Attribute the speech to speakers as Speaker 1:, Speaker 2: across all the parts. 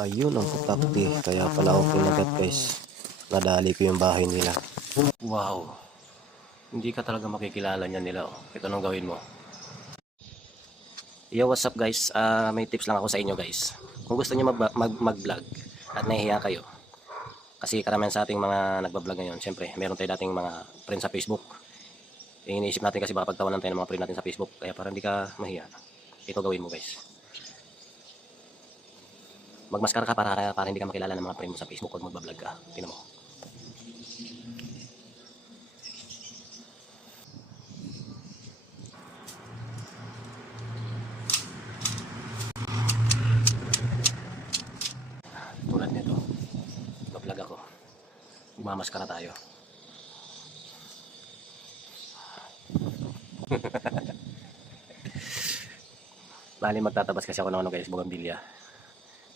Speaker 1: Ayun ang putakti. Kaya pala ako kinagat guys. Nadali ko yung bahay nila. Wow. Hindi ka talaga makikilala niyan nila. Oh. Ito nang gawin mo. Yo, what's up guys? Ah, may tips lang ako sa inyo guys. Kung gusto niyo mag- mag- mag-vlog at nahihiya kayo. Kasi karamihan sa ating mga nagbablog ngayon, syempre, meron tayo dating mga friends sa Facebook. Eh, iniisip natin kasi baka pagtawanan tayo ng mga friend natin sa Facebook. Kaya para hindi ka mahiya, ito gawin mo guys. Magmaskara ka para, para hindi ka makilala ng mga friend mo sa Facebook kung magbablog ka. Tingnan mo. Tulad nito. Magbablog ako. Magmamaskara tayo. Bali magtatabas kasi ako ng ano guys, bugambilya.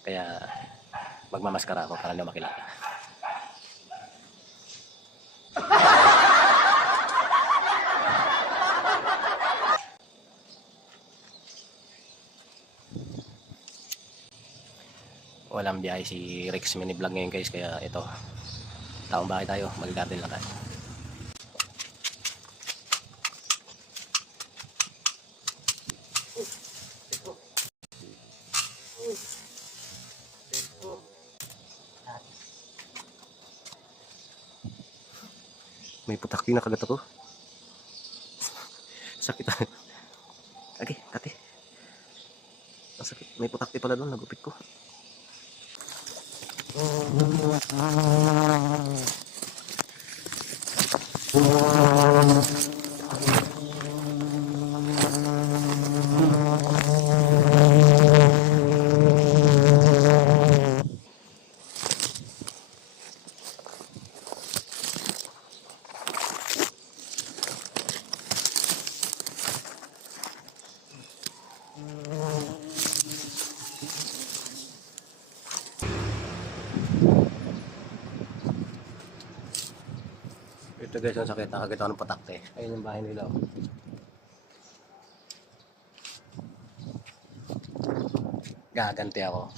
Speaker 1: Kaya magmamaskara ako para ako makilala. Walang biyahe si Rex mini vlog ngayon guys kaya ito taong bahay tayo mag-garden lang tayo. May putakti na kagat ako. Sakit. Okay, kati. Ang sakit. May putakti pala doon. Nagupit ko. Ito guys, ang sakit. Nakakita ko ng patakte. Ayun yung bahay nila. oh. Gaganti ako.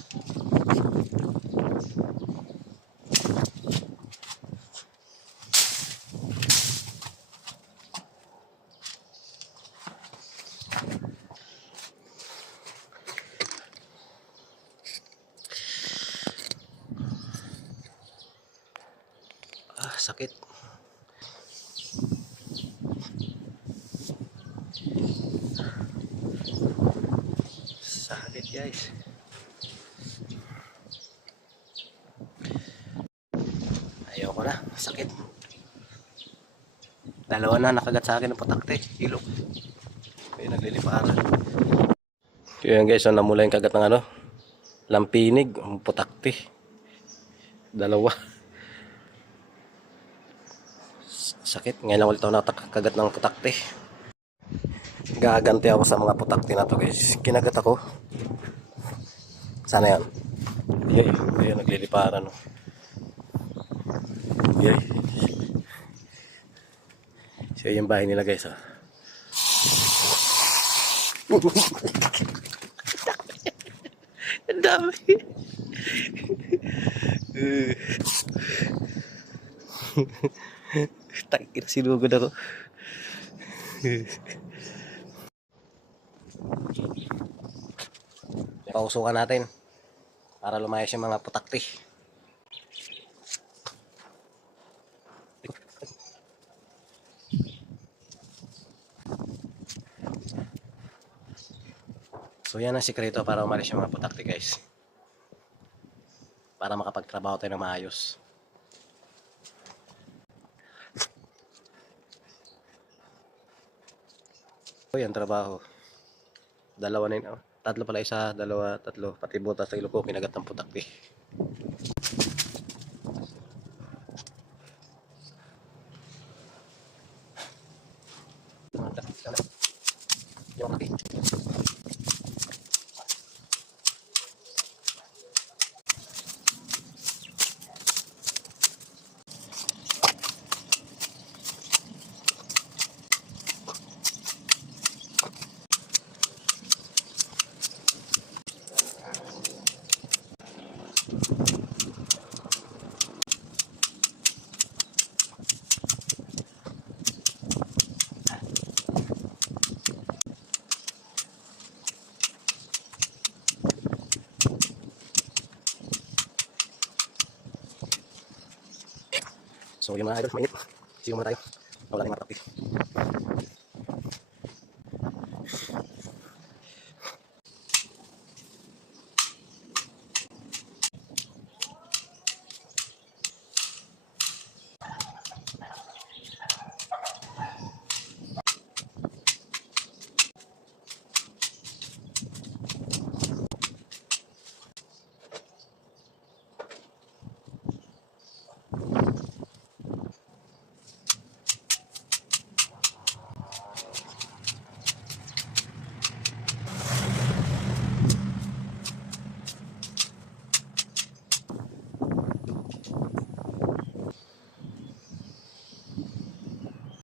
Speaker 1: Ah, sakit. Sakit guys. Ayoko na. Sakit. Dalawa na nakagat sa akin ng patakte. Ilok. Kaya nagliliparan. Yan guys, so namula yung kagat ng ano. Lampinig. Putakte. Dalawa. Sakit. Ngayon lang ulit ako nakakagat ng putakte. Gaganti ako sa mga putakti na to guys. Kinagat ako. Sana yan. Yay. Ayun, nagliliparan. Oh. Yay. So yung bahay nila guys. Oh. Ang dami. Takira sinugod ako. Pausukan natin para lumayas yung mga putakti. So yan ang sikreto para umalis yung mga putakti guys. Para makapagtrabaho tayo ng maayos. So yan trabaho. Dalawa na yun. Tatlo pala isa, dalawa, tatlo. Pati butas sa ilo ko, kinagat ng putakti. Yung So yung mga idol, mainit. Sino muna tayo? Wala na yung mga.